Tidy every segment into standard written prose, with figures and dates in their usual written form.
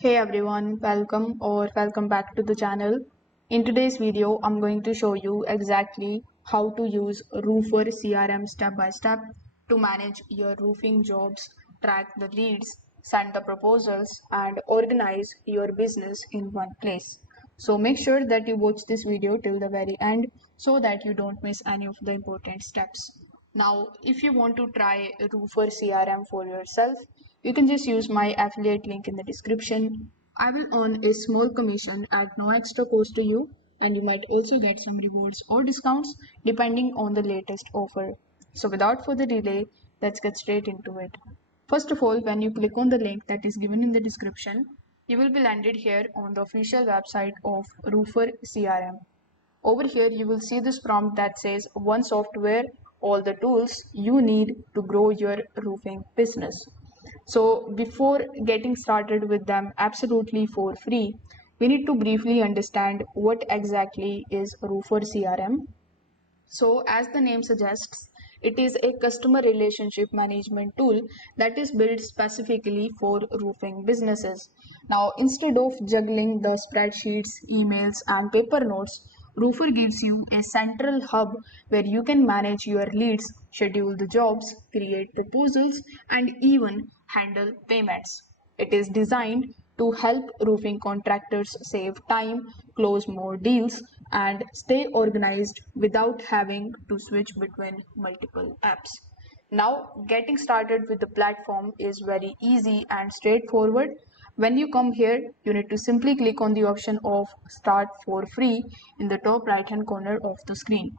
Hey everyone, welcome back to the channel. In today's video, I'm going to show you exactly how to use Roofr CRM step by step to manage your roofing jobs, track the leads, send the proposals, and organize your business in one place. So make sure that you watch this video till the very end so that you don't miss any of the important steps. Now, if you want to try Roofr CRM for yourself, you can just use my affiliate link in the description. I will earn a small commission at no extra cost to you, and you might also get some rewards or discounts depending on the latest offer. So, without further delay, let's get straight into it. First of all, when you click on the link that is given in the description, you will be landed here on the official website of Roofr CRM. Over here, you will see this prompt that says one software, all the tools you need to grow your roofing business. So before getting started with them absolutely for free, we need to briefly understand what exactly is Roofr CRM. So, as the name suggests, it is a customer relationship management tool that is built specifically for roofing businesses. Now, instead of juggling the spreadsheets, emails, and paper notes, Roofer gives you a central hub where you can manage your leads, schedule the jobs, create proposals, and even handle payments. It is designed to help roofing contractors save time, close more deals, and stay organized without having to switch between multiple apps. Now, getting started with the platform is very easy and straightforward. When you come here, you need to simply click on the option of Start for Free in the top right hand corner of the screen.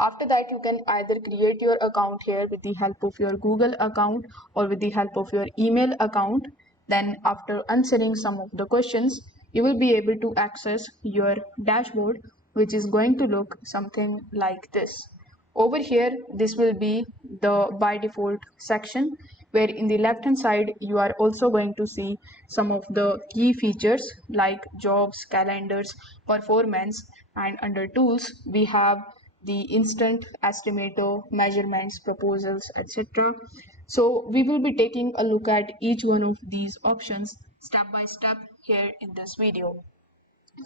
After that, you can either create your account here with the help of your Google account or with the help of your email account. Then after answering some of the questions, you will be able to access your dashboard, which is going to look something like this. Over here, this will be the by default section where in the left hand side, you are also going to see some of the key features like jobs, calendars, performance, and under tools, we have the instant estimator, measurements, proposals, etc. So we will be taking a look at each one of these options step by step here in this video.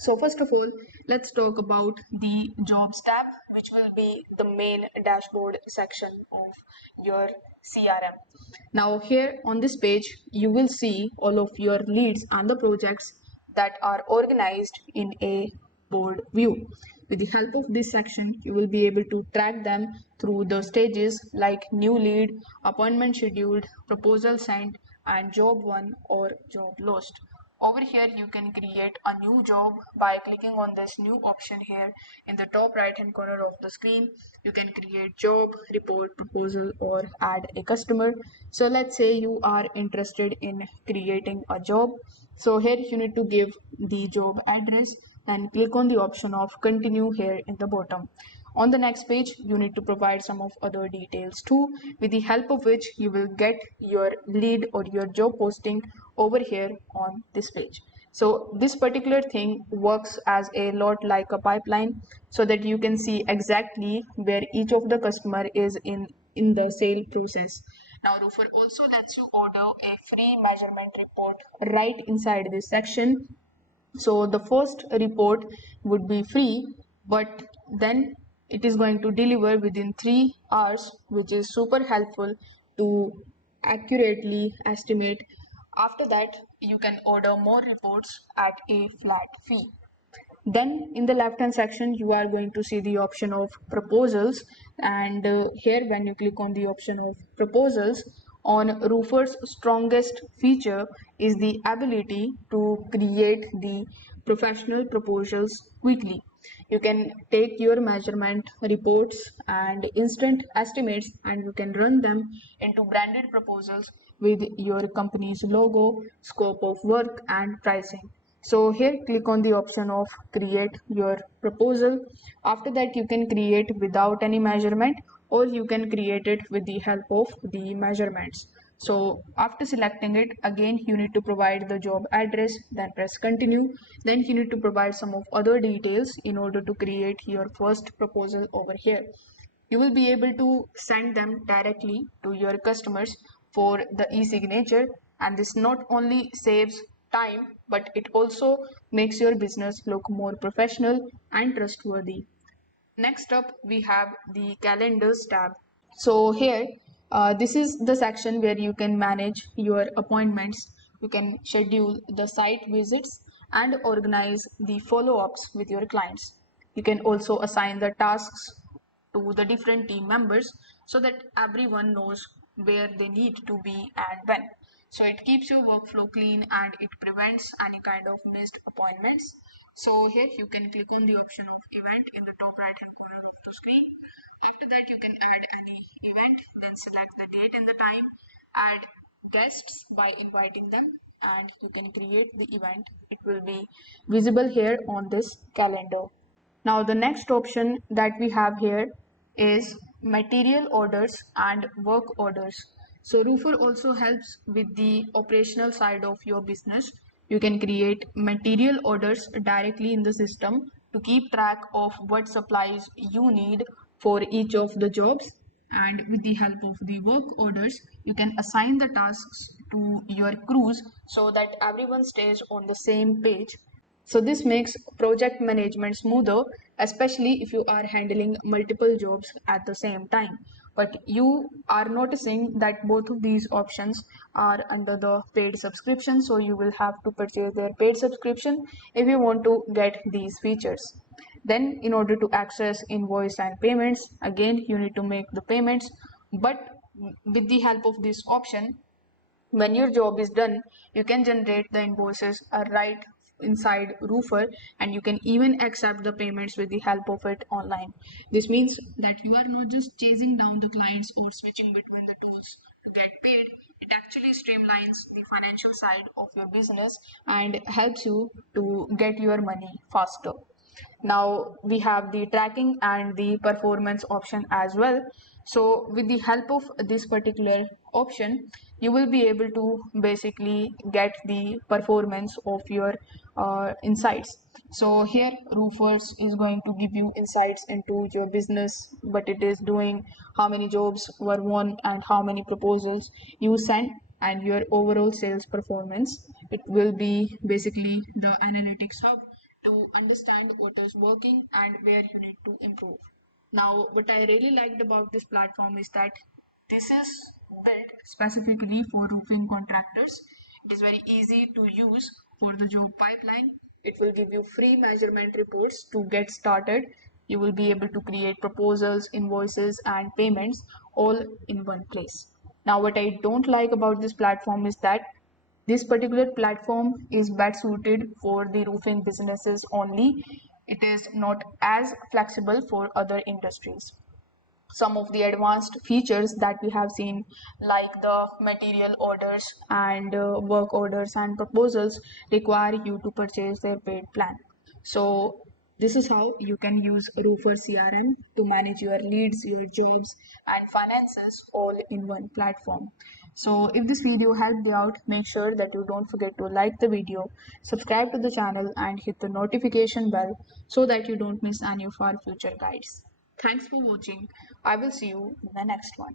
So first of all, let's talk about the jobs tab, which will be the main dashboard section of your CRM. Now here on this page, you will see all of your leads and the projects that are organized in a board view. With the help of this section, you will be able to track them through the stages like new lead, appointment scheduled, proposal sent, and job won or job lost. Over here, you can create a new job by clicking on this new option here in the top right hand corner of the screen. You can create job, report, proposal, or add a customer. So let's say you are interested in creating a job. So here you need to give the job address and click on the option of continue here in the bottom. On the next page, you need to provide some of other details too, with the help of which you will get your lead or your job posting over here on this page. So this particular thing works as a lot like a pipeline so that you can see exactly where each of the customer is in the sale process. Now, Roofer also lets you order a free measurement report right inside this section. So the first report would be free, but then it is going to deliver within 3 hours, which is super helpful to accurately estimate. After that, you can order more reports at a flat fee. Then in the left hand section, you are going to see the option of proposals. And here, when you click on the option of proposals, on Roofer's strongest feature is the ability to create the professional proposals quickly. You can take your measurement reports and instant estimates and you can run them into branded proposals with your company's logo, scope of work, and pricing. So here click on the option of create your proposal. After that, you can create without any measurement or you can create it with the help of the measurements. So after selecting it, again you need to provide the job address, then press continue. Then you need to provide some of other details in order to create your first proposal over here. You will be able to send them directly to your customers for the e-signature, and this not only saves time but it also makes your business look more professional and trustworthy. Next up, we have the calendars tab. So here, this is the section where you can manage your appointments, you can schedule the site visits and organize the follow-ups with your clients. You can also assign the tasks to the different team members so that everyone knows where they need to be and when. So it keeps your workflow clean and it prevents any kind of missed appointments. So here you can click on the option of event in the top right hand corner of the screen. After that, you can add any event, then select the date and the time, add guests by inviting them, and you can create the event. It will be visible here on this calendar. Now the next option that we have here is material orders and work orders. So Roofr also helps with the operational side of your business. You can create material orders directly in the system to keep track of what supplies you need for each of the jobs. And with the help of the work orders, you can assign the tasks to your crews so that everyone stays on the same page. So this makes project management smoother, especially if you are handling multiple jobs at the same time. But you are noticing that both of these options are under the paid subscription, so you will have to purchase their paid subscription if you want to get these features. Then, in order to access invoice and payments, again you need to make the payments. But with the help of this option, when your job is done, you can generate the invoices right inside Roofr, and you can even accept the payments with the help of it online. This means that you are not just chasing down the clients or switching between the tools to get paid. It actually streamlines the financial side of your business and helps you to get your money faster. Now we have the tracking and the performance option as well. So with the help of this particular option, you will be able to basically get the performance of your insights. So here Roofers is going to give you insights into your business, what it is doing, how many jobs were won and how many proposals you sent, and your overall sales performance. It will be basically the analytics hub to understand what is working and where you need to improve. Now, what I really liked about this platform is that this is built specifically for roofing contractors. It is very easy to use for the job pipeline. It will give you free measurement reports to get started. You will be able to create proposals, invoices, and payments all in one place. Now, what I don't like about this platform is that this particular platform is best suited for the roofing businesses only. It is not as flexible for other industries. Some of the advanced features that we have seen, like the material orders and work orders and proposals, require you to purchase their paid plan. So this is how you can use Roofr CRM to manage your leads, your jobs, and finances all in one platform. So if this video helped you out, make sure that you don't forget to like the video, subscribe to the channel, and hit the notification bell so that you don't miss any of our future guides. Thanks for watching. I will see you in the next one.